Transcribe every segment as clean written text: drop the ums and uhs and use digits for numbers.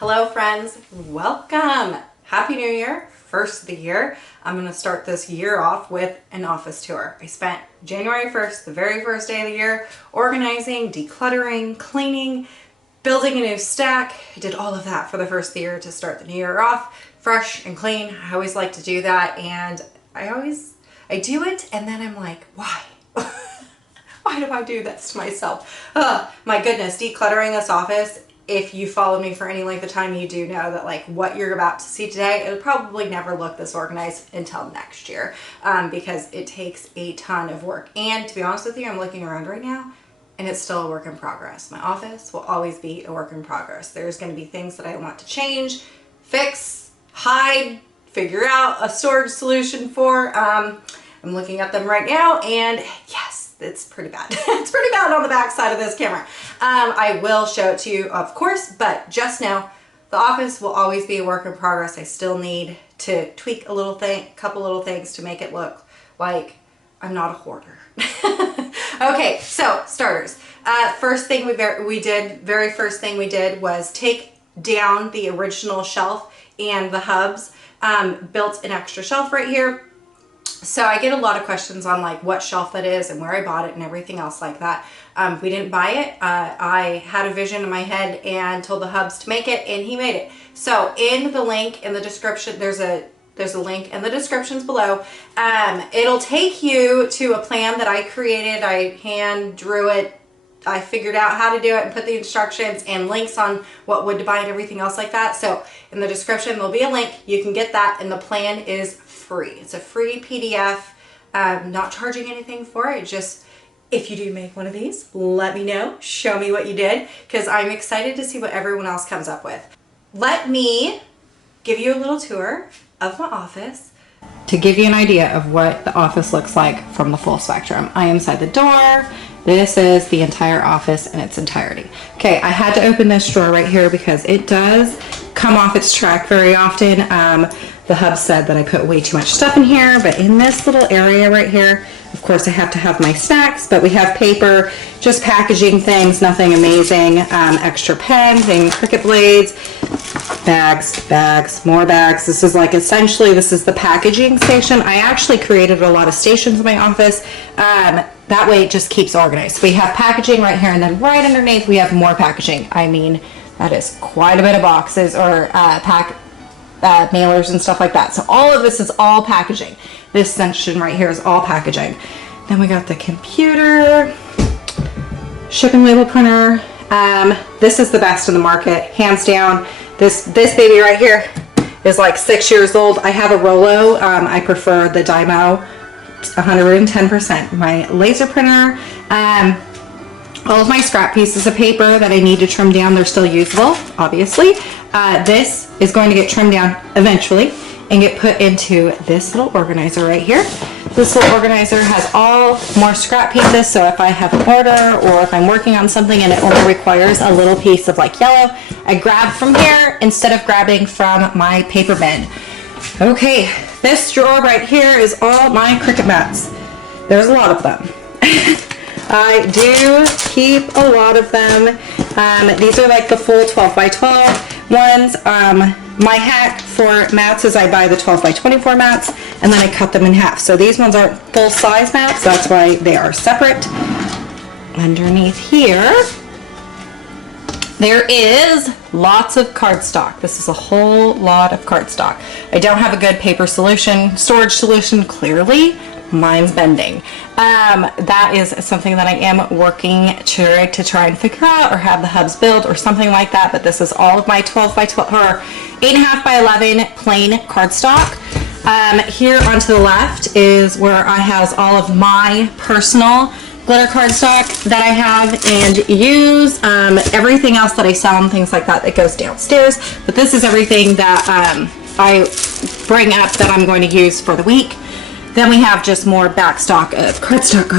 Hello friends, welcome! Happy New Year, first of the year. I'm going to start this year off with an office tour. I spent January 1st, the very first day of the year, organizing, decluttering, cleaning, building a new stack. I did all of that for the first of the year to start the new year off fresh and clean. I always like to do that, and I do it and then I'm like, why? Why do I do this to myself? My goodness, decluttering this office. If you follow me for any length of time, you do know that like what you're about to see today, it'll probably never look this organized until next year because it takes a ton of work. And to be honest with you, I'm looking around right now and it's still a work in progress. My office will always be a work in progress. There's going to be things that I want to change, fix, hide, figure out a storage solution for. I'm looking at them right now and yes, it's pretty bad. It's pretty bad on the back side of this camera. I will show it to you, of course, but just know the office will always be a work in progress. I still need to tweak a little thing, couple little things to make it look like I'm not a hoarder. Okay, so starters. Very first thing we did was take down the original shelf and the hubs, built an extra shelf right here. So I get a lot of questions on like what shelf that is and where I bought it and everything else like that. We didn't buy it. I had a vision in my head and told the hubs to make it, and he made it. So in the link in the description, there's a link in the descriptions below. It'll take you to a plan that I created. I hand drew it. I figured out how to do it and put the instructions and links on what wood to buy and everything else like that. So in the description, there'll be a link. You can get that, and the plan is free. It's a free PDF. Not charging anything for it. Just if you do make one of these, let me know. Show me what you did, because I'm excited to see what everyone else comes up with. Let me give you a little tour of my office to give you an idea of what the office looks like from the full spectrum. I am inside the door. This is the entire office in its entirety. Okay, I had to open this drawer right here because it does come off its track very often. The hub said that I put way too much stuff in here, but in this little area right here, of course I have to have my snacks, but we have paper, just packaging things, nothing amazing. Extra pens and Cricut blades, bags, more bags. This is like essentially, this is the packaging station. I actually created a lot of stations in my office. That way it just keeps organized. So we have packaging right here, and then right underneath we have more packaging. I mean, that is quite a bit of boxes or mailers and stuff like that. So all of this is all packaging. This section right here is all packaging. Then we got the computer, shipping label printer. This is the best in the market, hands down. This baby right here is like 6 years old. I have a Rolo. I prefer the Dymo 110%. My laser printer, all of my scrap pieces of paper that I need to trim down, they're still usable, obviously. This is going to get trimmed down eventually and get put into this little organizer right here. This little organizer has all more scrap pieces, so if I have an order or if I'm working on something and it only requires a little piece of like yellow, I grab from here instead of grabbing from my paper bin. Okay, this drawer right here is all my Cricut mats. There's a lot of them. I do keep a lot of them. These are like the full 12 by 12 ones. My hack for mats is I buy the 12 by 24 mats and then I cut them in half. So these ones aren't full size mats, that's why they are separate. Underneath here, there is lots of cardstock. This is a whole lot of cardstock. I don't have a good paper solution, storage solution, clearly. Mine's bending. That is something that I am working to try and figure out, or have the hubs build or something like that. But this is all of my 12 by 12 or 8.5 by 11 plain cardstock. Here onto the left is where I have all of my personal glitter cardstock that I have and use. Everything else that I sell and things like that goes downstairs. But this is everything that I bring up that I'm going to use for the week. Then we have just more backstock of cardstock,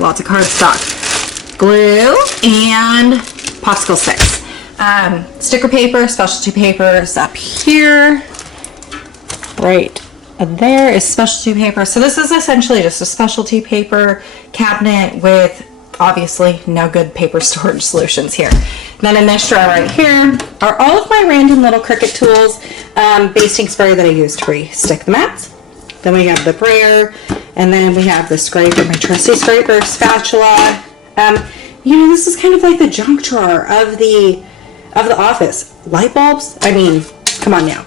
lots of cardstock, glue, and popsicle sticks. Sticker paper, specialty papers up here, right there is specialty paper. So this is essentially just a specialty paper cabinet with obviously no good paper storage solutions here. Then in this drawer right here are all of my random little Cricut tools, basting spray that I use to re-stick the mats. Then we have the brayer, and then we have the scraper, my trusty scraper, spatula. You know, this is kind of like the junk drawer of the office. Light bulbs, I mean, come on now.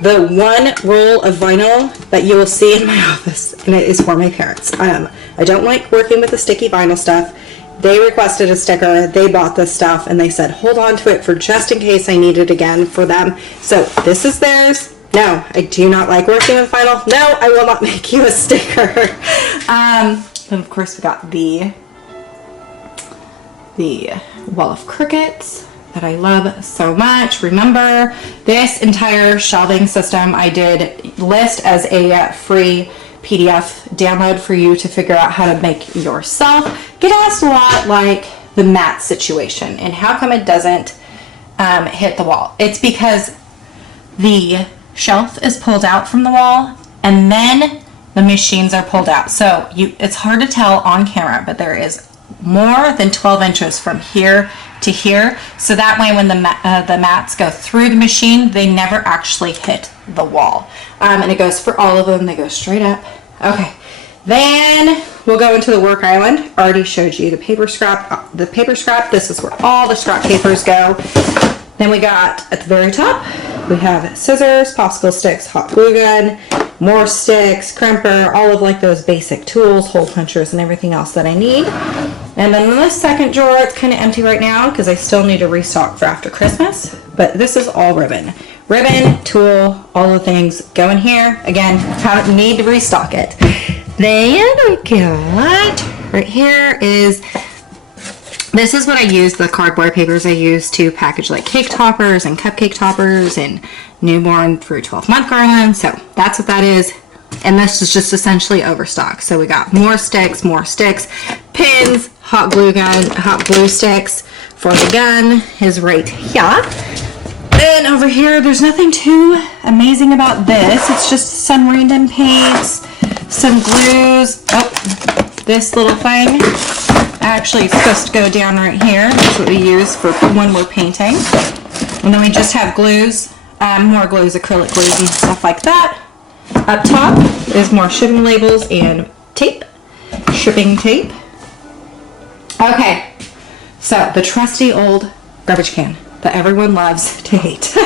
The one roll of vinyl that you will see in my office, and it is for my parents. I don't like working with the sticky vinyl stuff. They requested a sticker, they bought this stuff, and they said hold on to it for just in case I need it again for them. So this is theirs. No, I do not like working with vinyl. No, I will not make you a sticker. And of course we got the wall of Cricuts that I love so much. Remember, this entire shelving system I did list as a free PDF download for you to figure out how to make yourself. Get asked a lot like the mat situation and how come it doesn't hit the wall. It's because the shelf is pulled out from the wall and then the machines are pulled out. So it's hard to tell on camera, but there is more than 12 inches from here to here. So that way when the mats go through the machine, they never actually hit the wall. And it goes for all of them. They go straight up. Okay. Then we'll go into the work island. Already showed you the paper scrap. This is where all the scrap papers go. Then we got at the very top, we have scissors, popsicle sticks, hot glue gun, more sticks, crimper, all of like those basic tools, hole punchers, and everything else that I need. And then in this second drawer, it's kind of empty right now because I still need to restock for after Christmas. But this is all ribbon. Ribbon, tool, all the things go in here. Again, need to restock it. Then we got right here is, this is what I use, the cardboard papers I use to package like cake toppers and cupcake toppers and newborn through 12-month garlands. So that's what that is. And this is just essentially overstock. So we got more sticks, pins, hot glue gun, hot glue sticks for the gun is right here. Then over here, there's nothing too amazing about this. It's just some random paints, some glues. Oh, this little thing. Actually, it's supposed to go down right here. That's what we use for when we're painting. And then we just have glues, more glues, acrylic glues and stuff like that. Up top is more shipping labels and tape, shipping tape. Okay, so the trusty old garbage can that everyone loves to hate.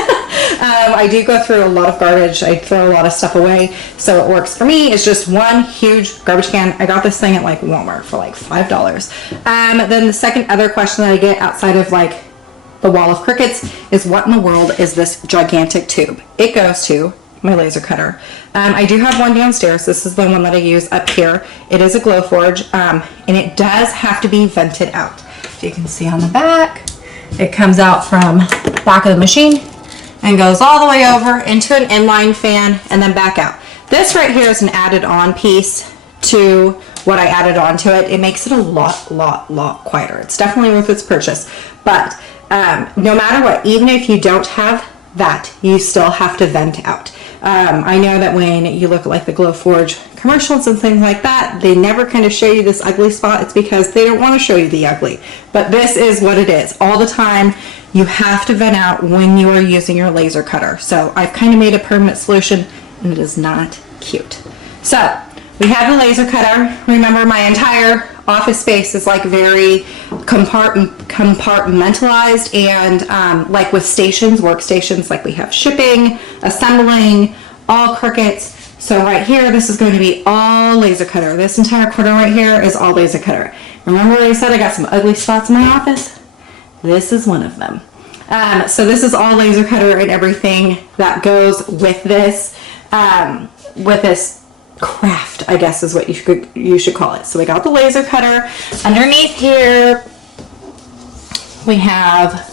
I do go through a lot of garbage. I throw a lot of stuff away. So what works for me is just one huge garbage can. I got this thing at like Walmart for like $5. Then the second other question that I get outside of like the wall of Cricuts is what in the world is this gigantic tube? It goes to my laser cutter. I do have one downstairs. This is the one that I use up here. It is a Glowforge, and it does have to be vented out. If you can see on the back, it comes out from the back of the machine and goes all the way over into an inline fan and then back out. This right here is an added on piece to what I added on to it. It makes it a lot quieter. It's definitely worth its purchase. But no matter what, even if you don't have that, you still have to vent out. I know that when you look at like the Glowforge commercials and things like that, they never kind of show you this ugly spot. It's because they don't want to show you the ugly. But this is what it is. All the time, you have to vent out when you are using your laser cutter. So I've kind of made a permanent solution, and it is not cute. So we have the laser cutter. Remember, my entire office space is like very compartmentalized, and like with stations, workstations, like we have shipping, assembling, all Cricuts. So right here, this is going to be all laser cutter. This entire corner right here is all laser cutter. Remember what I said I got some ugly spots in my office? This is one of them. So this is all laser cutter and everything that goes with this craft, I guess is what you should call it. So we got the laser cutter. Underneath here, we have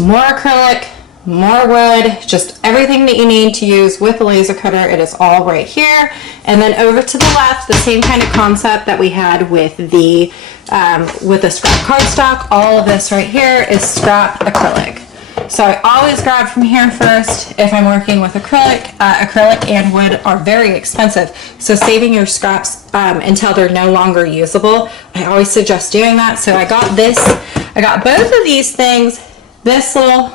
more acrylic, more wood, just everything that you need to use with the laser cutter. It is all right here. And then over to the left, the same kind of concept that we had with the scrap cardstock. All of this right here is scrap acrylic. So I always grab from here first if I'm working with acrylic. Acrylic and wood are very expensive. So saving your scraps until they're no longer usable, I always suggest doing that. So I got this, I got both of these things, this little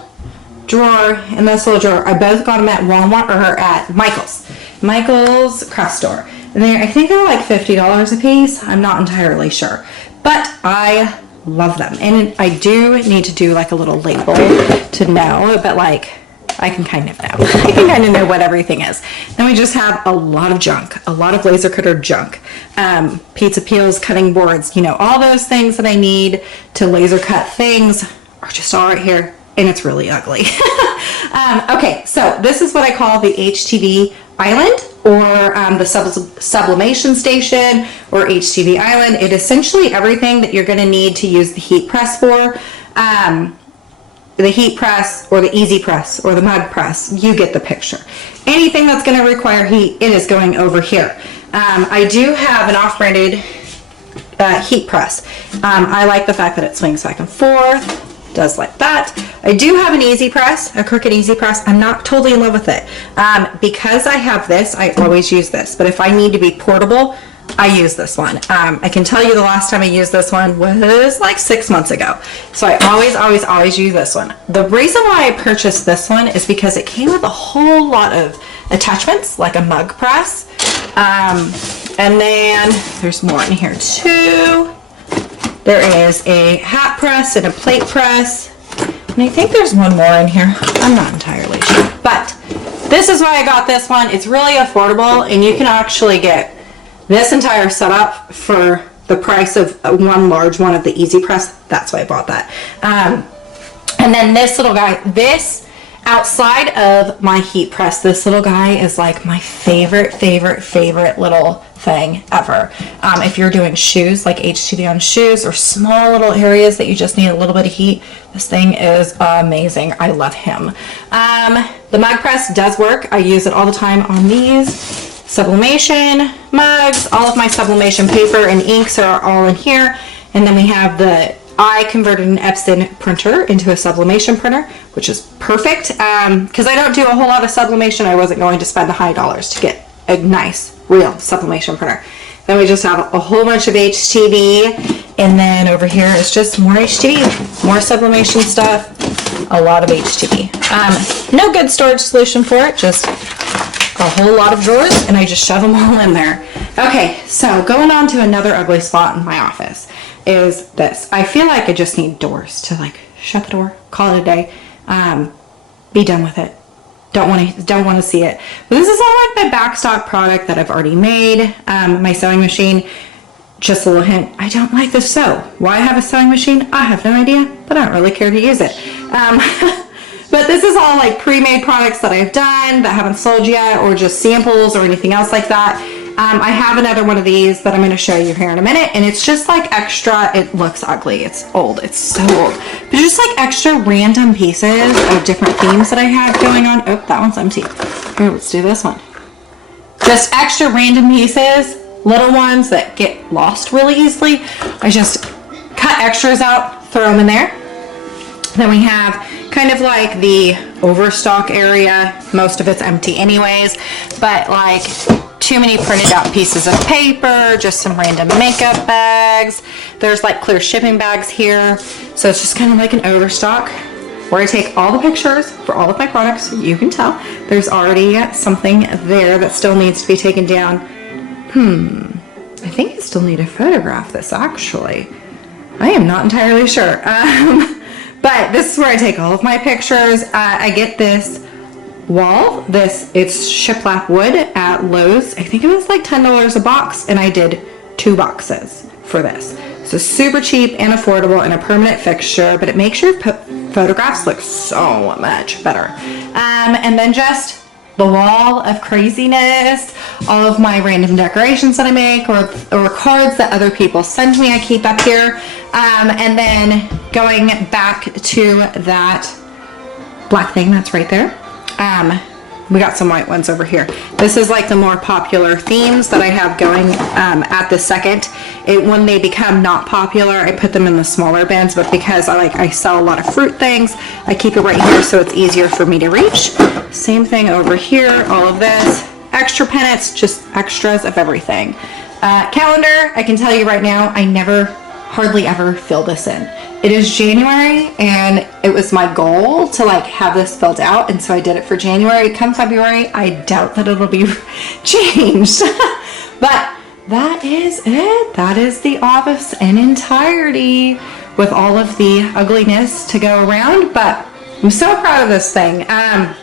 drawer and this little drawer. I both got them at Walmart or at Michael's craft store. And I think they're like $50 a piece. I'm not entirely sure, but I love them. And I do need to do like a little label to know, but like I can kind of know. I can kind of know what everything is. Then we just have a lot of junk, a lot of laser cutter junk, pizza peels, cutting boards, you know, all those things that I need to laser cut things are just all right here. And it's really ugly. Okay, so this is what I call the HTV Island, or the sublimation station, or HTV Island. It is essentially everything that you're going to need to use the heat press for. The heat press, or the easy press, or the mug press, you get the picture. Anything that's going to require heat, it is going over here. I do have an off-branded heat press. I like the fact that it swings back and forth. Does like that. I do have an easy press, a crooked easy press. I'm not totally in love with it. Because I have this, I always use this. But if I need to be portable, I use this one. I can tell you the last time I used this one was like 6 months ago. So I always use this one. The reason why I purchased this one is because it came with a whole lot of attachments, like a mug press. And then there's more in here too. There is a hat press and a plate press. And I think there's one more in here. I'm not entirely sure. But this is why I got this one. It's really affordable, and you can actually get this entire setup for the price of one large one of the Easy Press. That's why I bought that. And then this little guy, this outside of my heat press, this little guy is like my favorite little thing ever. If you're doing shoes, like HTV on shoes, or small little areas that you just need a little bit of heat, this thing is amazing. I love him. The mug press does work. I use it all the time on these sublimation mugs. All of my sublimation paper and inks are all in here. And then we have I converted an Epson printer into a sublimation printer, which is perfect because I don't do a whole lot of sublimation. I wasn't going to spend the high dollars to get a nice, real sublimation printer. Then we just have a whole bunch of HTV, and then over here is just more HTV, more sublimation stuff, a lot of HTV. No good storage solution for it, just a whole lot of drawers, and I just shove them all in there. Okay, so going on to another ugly spot in my office is this. I feel like I just need doors to like shut the door, call it a day, be done with it. Don't want to see it. But this is all like my backstock product that I've already made. My sewing machine. Just a little hint, I don't like the sew. Why I have a sewing machine, I have no idea, but I don't really care to use it. But this is all like pre-made products that I've done that haven't sold yet, or just samples or anything else like that. I have another one of these that I'm going to show you here in a minute, and it's just like extra. It looks ugly. It's old. It's so old. But just like extra random pieces of different themes that I have going on. Oh, that one's empty. Here, let's do this one. Just extra random pieces, little ones that get lost really easily. I just cut extras out, throw them in there. Then we have kind of like the overstock area. Most of it's empty anyways, but like too many printed out pieces of paper, just some random makeup bags. There's like clear shipping bags here. So it's just kind of like an overstock where I take all the pictures for all of my products. You can tell there's already something there that still needs to be taken down. I think I still need to photograph this actually. I am not entirely sure. But this is where I take all of my pictures. I get this wall. It's shiplap wood at Lowe's. I think it was like $10 a box, and I did 2 boxes for this. So super cheap and affordable and a permanent fixture, but it makes your photographs look so much better. And then just the wall of craziness, all of my random decorations that I make, or cards that other people send me, I keep up here. And then going back to that black thing that's right there. we got some white ones over here. This is like the more popular themes that I have going at the second. When they become not popular, I put them in the smaller bins, but because I sell a lot of fruit things, I keep it right here so it's easier for me to reach. Same thing over here, all of this. Extra pennants, just extras of everything. Calendar, I can tell you right now, I hardly ever fill this in. It is January and it was my goal to like have this filled out, and so I did it for January. Come February, I doubt that it'll be changed. But that is it. That is the office in entirety with all of the ugliness to go around, but I'm so proud of this thing. I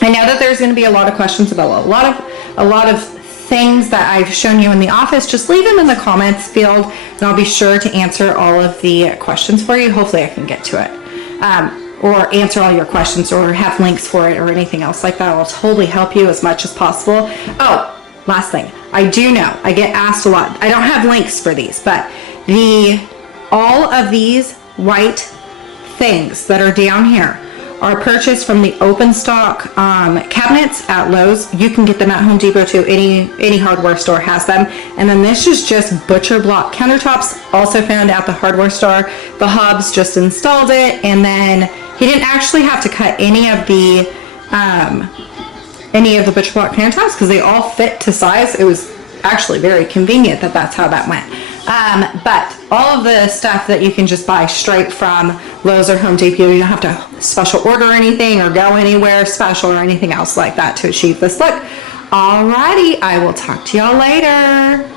know that there's going to be a lot of questions about a lot of things that I've shown you in the office. Just leave them in the comments field and I'll be sure to answer all of the questions for you. Hopefully I can get to it, or answer all your questions or have links for it or anything else like that. I'll totally help you as much as possible. Oh, last thing, I do know I get asked a lot. I don't have links for these, but all of these white things that are down here are purchased from the open stock cabinets at Lowe's. You can get them at Home Depot too. Any hardware store has them. And then this is just butcher block countertops, also found at the hardware store. The Hobbs just installed it, and then he didn't actually have to cut any of the butcher block countertops because they all fit to size. It was actually very convenient that that's how that went. But all of the stuff that you can just buy straight from Lowe's or Home Depot, you don't have to special order anything or go anywhere special or anything else like that to achieve this look. Alrighty, I will talk to y'all later.